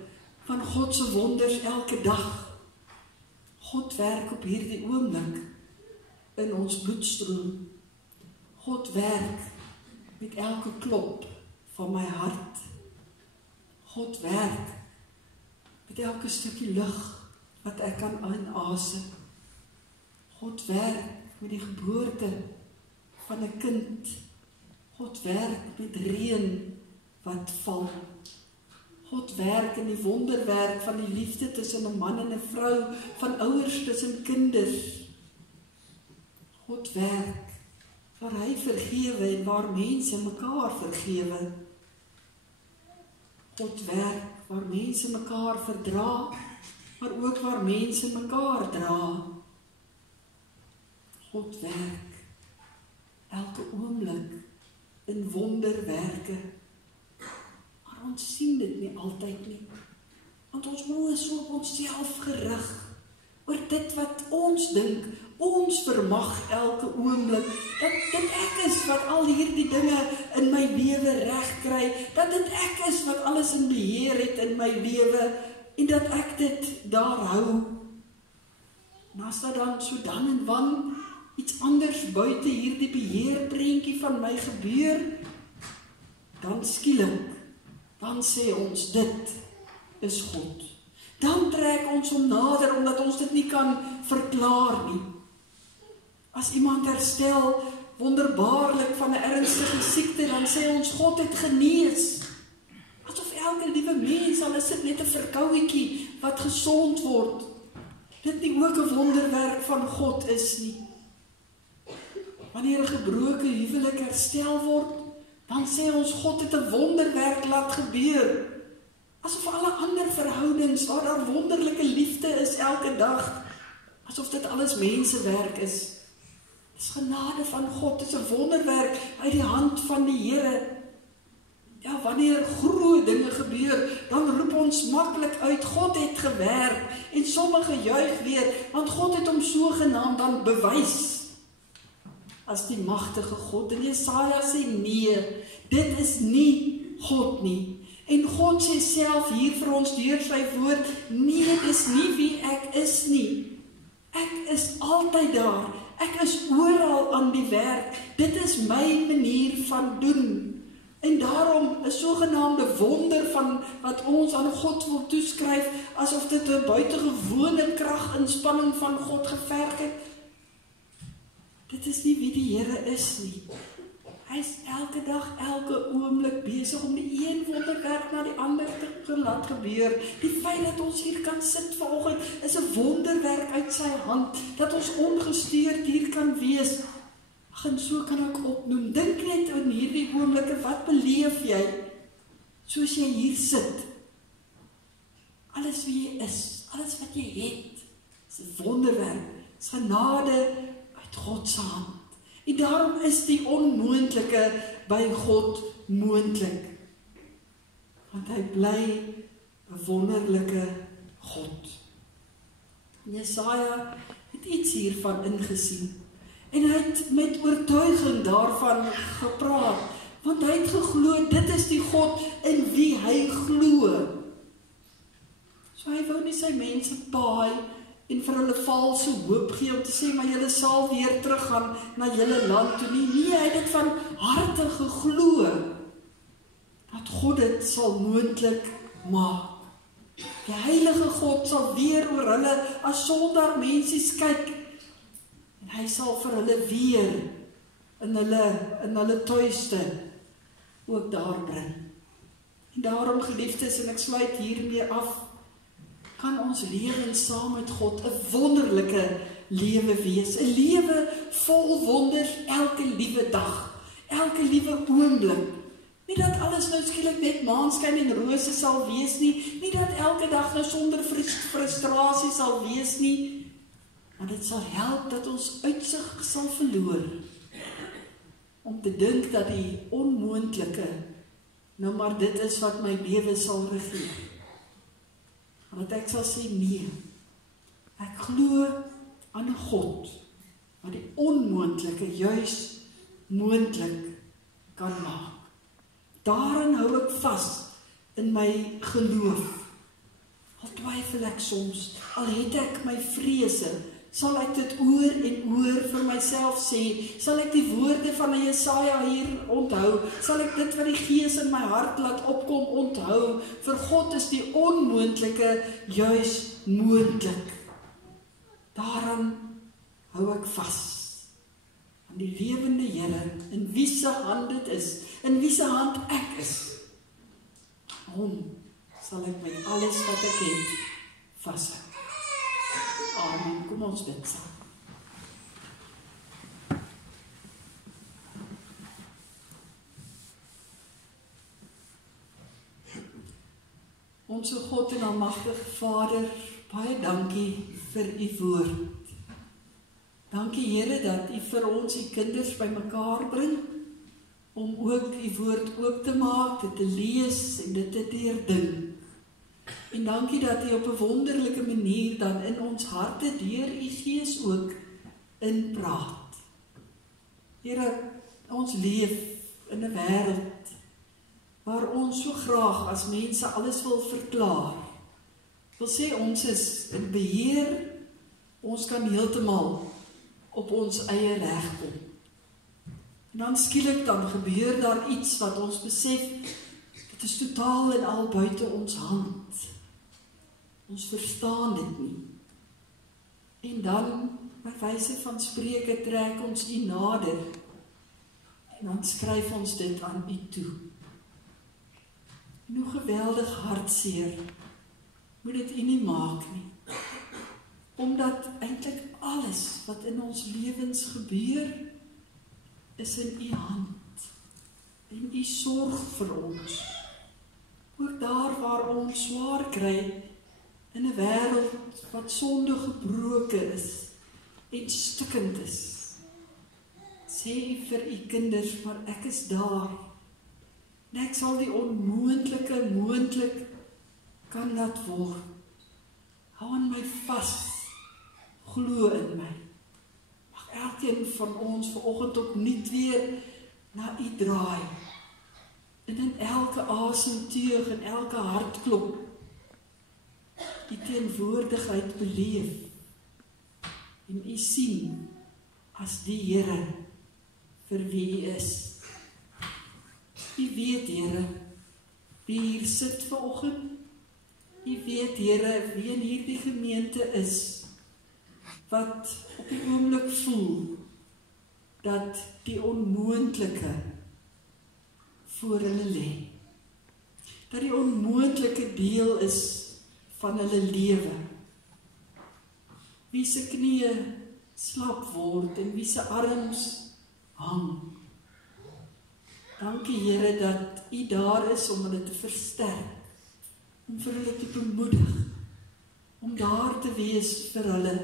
van God se wonders elke dag. God werk op hierdie oomblik in ons bloedstroom. God werk met elke klop van my hart. God werk met elke stukkie lug wat ek kan inasem. God werk met die geboorte van 'n kind. God werk met reën wat val. God werk in die wonderwerk van die liefde tussen 'n man en 'n vrou, van ouers tussen kinders. God werk waar hy vergewe en waar mense mekaar vergewe. God werk waar mense mekaar verdra, maar ook waar mense mekaar dra. God werk elke oomblik in wonderwerke, maar ons sien dit nie altyd nie, want ons oë is so op onsself gerig, oor dit wat ons dink, ons vermag elke oomblik, dat dit ek is wat al hierdie dinge in my lewe reg kry, dat dit ek is wat alles in beheer het in my lewe, en dat ek dit daar hou. En as daar dan so dan en wan iets anders buite hierdie beheerprentjie van my gebeur, dan skielik, dan sê ons, dit is God. Dan trek ons hom nader, omdat ons dit nie kan verklaar nie. As iemand herstel, wonderbaarlik van 'n ernstige siekte, dan sê ons, God het genees. Asof elke liewe mens, al is dit net 'n verkouetjie, wat gesond word, dit nie ook 'n wonderwerk van God is nie. Wanneer 'n gebroke huwelik herstel word, dan sê ons, God het 'n wonderwerk laat gebeur. Asof alle ander verhoudings, waar daar wonderlike liefde is elke dag, asof dit alles mensewerk is. Dit is genade van God, dit is 'n wonderwerk uit die hand van die Here. Ja, wanneer groot dinge gebeur, dan roep ons maklik uit, God het gewerk, en sommige juig weer, want God het hom sogenaamd dan bewys as die magtige God. En Jesaja sê, nee, dit is nie God nie. En God sê self hier vir ons deur sy woord, nee, dis nie wie ek is nie. Ek is altyd daar, ek is oral aan die werk, dit is my manier van doen. En daarom 'n sogenaamde wonder van wat ons aan God wil toeskryf, asof dit 'n buitengewone kraginspanning van God geverg het. Dit is nie wie die Here is nie. Hy is elke dag, elke oomblik besig om die een wonderwerk na die ander te laat gebeur. Die feit dat ons hier kan sit vanoggend is 'n wonderwerk uit sy hand, dat ons ongestuurd hier kan wees. En so kan ek opnoem. Dink net in hierdie oomblikke, wat beleef jy soos jy hier sit? Alles wie jy is, alles wat jy het, is 'n wonderwerk, is genade uit God se hand. En daarom is die onmoontlike by God moontlik. Want hy bly 'n wonderlike God. Jesaja het iets hiervan ingesien. En hy het met oortuiging daarvan gepraat, want hy het geglo, dit is die God in wie hy glo. So hy wou nie sy mense paai en vir hulle valse hoop gee om te sê, maar julle sal weer teruggaan na julle land toe nie. Nee, hy het dit van harte geglo, dat God dit sal moontlik maak. Die heilige God sal weer oor hulle as sondaar mensies kyk, en hy sal vir hulle weer in hulle tuiste ook daar bring. En daarom, geliefdes, en ek sluit hiermee af, kan ons lewe saam met God 'n wonderlike lewe wees. 'n Lewe vol wonders elke liewe dag, elke liewe oomblik. Nie dat alles nou skielik net maanskyn en rose sal wees nie, nie dat elke dag nou sonder frustrasie sal wees nie, maar dit sal help dat ons uitsig sal verloor, om te dink dat die onmoontlike nou maar dit is wat my lewe sal regeer. Want ek sal sê, nee, ek glo aan 'n God, wat die onmoontlike juis moontlik kan maak. Daarin hou ek vas in my geloof. Al twyfel ek soms, al het ek my vrese, sal ek dit oor en oor vir myself sê, sal ek die woorde van Jesaja hier onthou, sal ek dit wat die Gees in my hart laat opkom onthou, vir God is die onmoontlike juis moontlik. Daaraan hou ek vas, aan die lewende Here, in wie se hand dit is, in wie se hand ek is. Hom sal ek met alles wat ek het vashou. Amen. Kom ons bid saam. Onse God en almagtige Vader, baie dankie vir u woord. Dankie Here dat u vir ons u kinders bymekaar bring, om ook u woord oop te maak, dit te lees en dit te deurdink. En dankie dat u op 'n wonderlike manier dan in ons harte deur u Gees ook inpraat. Here, ons leef in 'n wêreld waar ons so graag as mense alles wil verklaar. Wil sê ons is in beheer, ons kan heeltemal op ons eie reg kom. En dan skielik dan gebeur daar iets wat ons besef, dit is totaal en al buite ons hand. Ons verstaan dit nie. En dan, by wyse van Spreuke, trek ons U nader. En dan skryf ons dit aan U toe. En hoe geweldig hartseer moet dit U nie maak nie. Omdat eintlik alles wat in ons lewens gebeur, is in U hand. En U sorg vir ons. Ook daar waar ons swaar kry, in 'n wêreld wat sonde gebroken is en stikkend is. Sê U vir U kinders, maar ek is daar. En ek sal die onmoontlike moontlik kan laat word. Hou aan my vas, glo in my. Mag elkeen van ons vanoggend opnuut weer na U draai. En in elke asemteug en elke hartklop U teenwoordigheid beleef. En U sien as die Here vir wie U is. U weet, Here, wie hier sit vanoggend. U weet, Here, wie in hierdie gemeente is, wat op die oomblik voel, dat die onmoontlike voor hulle lê. Dat die onmoontlike deel is van hulle lewe. Wie se knieë slap word en wie se arms hang. Dankie, Here, dat U daar is om hulle te versterk, om vir hulle te bemoedig, om daar te wees vir hulle,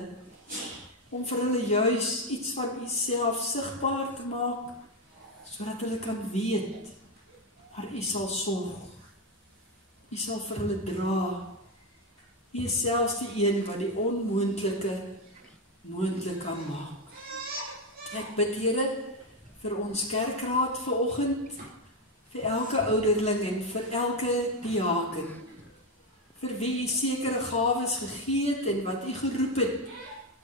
om vir hulle juis iets van U self sigbaar te maak, sodat hulle kan weet, maar U sal sorg. U sal vir hulle dra. U is selfs die een wat die onmoontlike moontlik kan maak. Ek bid, Here, vir ons kerkraad vanoggend, vir elke ouderling en vir elke diaken, vir wie U sekere gawes gegee het en wat U geroep het,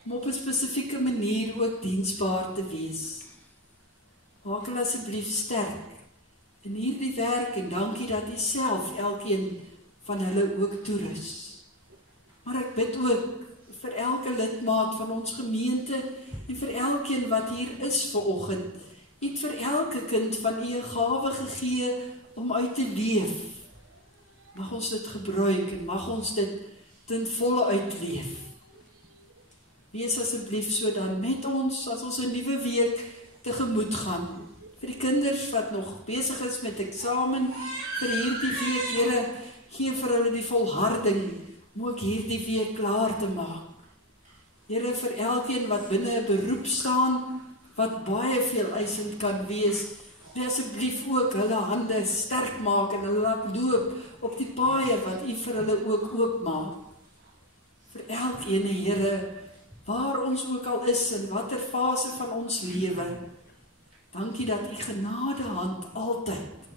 om op 'n spesifieke manier ook diensbaar te wees. Maak hulle asseblief sterk in hierdie werk en dankie dat U self elkeen van hulle ook toerus. Maar ek bid ook vir elke lidmaat van ons gemeente en vir elkeen wat hier is vanoggend. U het vir elke kind van U 'n gawe gegee om uit te leef. Mag ons dit gebruik en mag ons dit ten volle uitleef. Wees asseblief so dan met ons as ons 'n nuwe week tegemoet gaan. Vir die kinders wat nog besig is met eksamen vir hierdie week, Here, gee vir hulle die volharding om ook hierdie week klaar te maak. Here, vir elkeen wat binne 'n beroep staan, wat baie veel eisend kan wees, asseblief ook hulle hande sterk maak en hulle laat loop op die paaie wat U vir hulle ook oopmaak. Vir elkeen, Here, waar ons ook al is en watter fase van ons lewe, dankie dat U genadehand altyd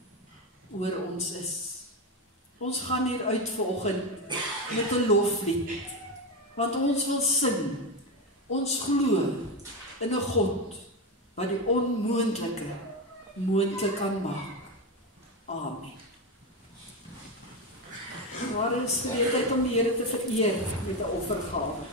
oor ons is. Ons gaan hier uit vanoggend met 'n loflied, want ons wil sing, ons glo in 'n God wat die onmoontlike moontlik kan maak. Amen. Daar is geleentheid om die Here te vereer met 'n offergawe.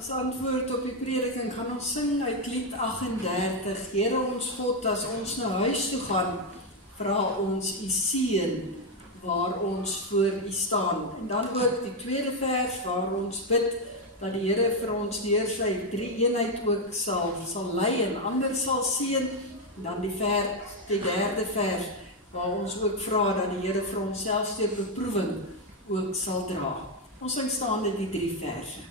As antwoord op die prediking gaan ons sing uit lied 38. Here ons God, as ons na huis toe gaan, vra ons u seën waar ons voor u staan. En dan ook die tweede vers waar ons bid dat die Here vir ons deur sy drie-eenheid ook sal lei en ander sal seën. En dan die derde vers waar ons ook vra dat die Here vir ons selfs deur beproewing ook sal dra. Ons sing staande die 3 verse.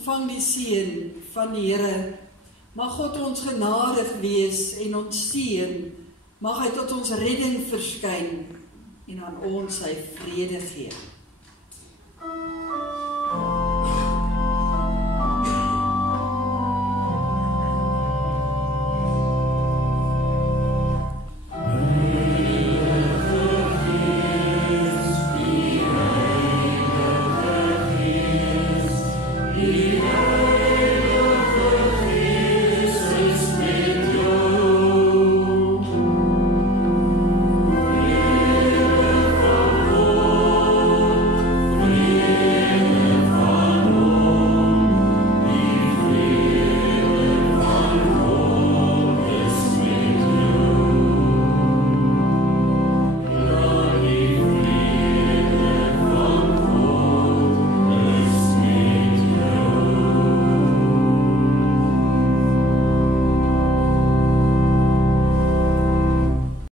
Ontvang die seën van die Here. Mag God ons genadig wees en ons seën. Mag hy tot ons redding verskyn en aan ons sy vrede gee.